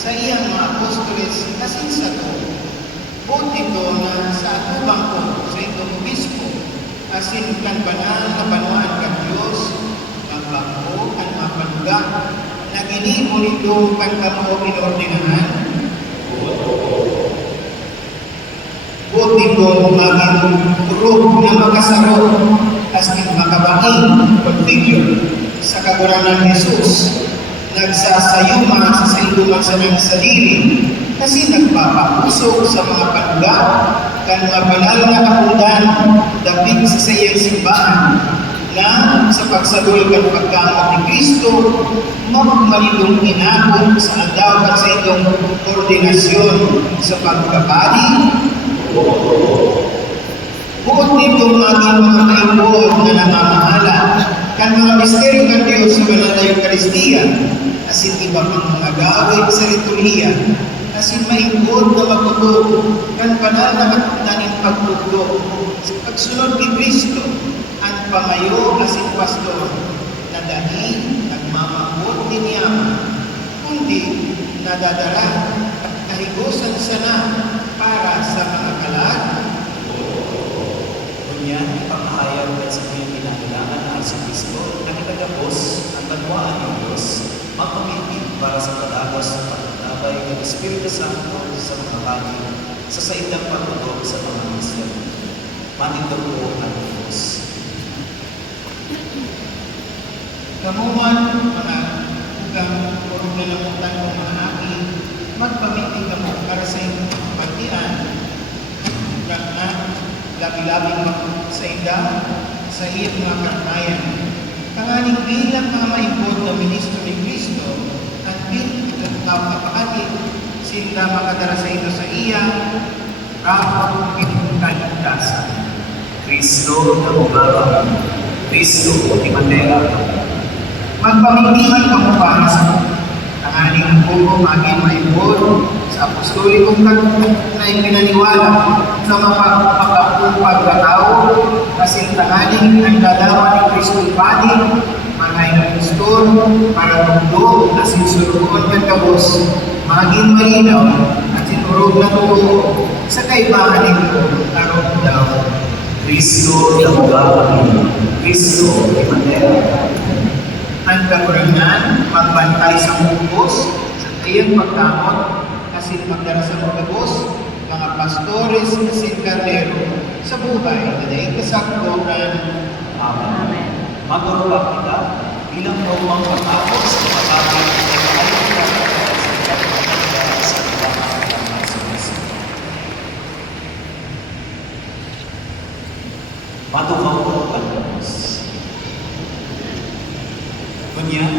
sa iyang mga apostoles asin sa to. Buot ito na sa atubang ko sa itong obispo asin kan banal na banuan kan Diyos magbako kan mapanuga na ginimo nito kan kamo inordenahan. Buot ito maging turog na makasaro asin makabangin configure sa kaguranan ni Jesus. Nagsasayuma sa sayuman sa ng sarili kasi nagpapapusok sa mga panuga kan mabanal na kapudan dapit sa sayang simbahan na sa pagsadol kan pagkamot ni Kristo magmanitong inabot sa adaw at sa itong ordinasyon sa pagkabali. Buot nitong maging mga kaibon na namamahala kan mga misteryo kan Diyos sa banal na Eucharistia asin iba pang mga gawin sa liturhiya asin maibon na magtutog kan banal na katunaning pagtutog sa pagsunod ni Kristo at pamayo asin pastor na dahil nagmamabot ni Niyama kundi nadadala at kahigusan sana para sa mga kalag. Kunyan, ipamahayag at sa kanyang pinangilangan na si Kristo na kitagapos ang banwaan ng Diyos, magpamitin para sa padagos at pagtabay ng Espiritu Santo sa mga bagay sa saindang pagtutog sa mga Kristiyan. Manindog po ang Diyos. Kamuman, mga ugang purong nalamutan ng mga aki, magpamitin kamo para sa inyong pagtian na labi-labing sa inda sa iyong mga karamayan. Tanganing bilang mga maibod na ministro ni Kristo at bilang kapapakati sinda makadara sa ito sa iya rapot itong kaligtasan. Kristo na bumaba, Kristo ni Matera. Magpamitihan kamo para sa tanganing ang buko maging maibod sa apostolikong na ipinaniwala sa mapagkatao kasi tanganing ang dalawa ni Kristo Padi mga pastor para tugdo asin surugon ng kabos maging malinaw at sinurog na tulo sa kaibahan nito tarong daw. Kristo na bumaba, Kristo ni Matera. Ang kakurangan magbantay sa mukos sa tayang pagkamot asin magdara sa magkabos mga pastores asin kardero sa buhay na daig kasakturan. Amen. Magurwa kita bilang lumang patapos sa pagkakal ng kalimutan sa pagkakal ng Kristo. Matukaw po ang Diyos. Kunya,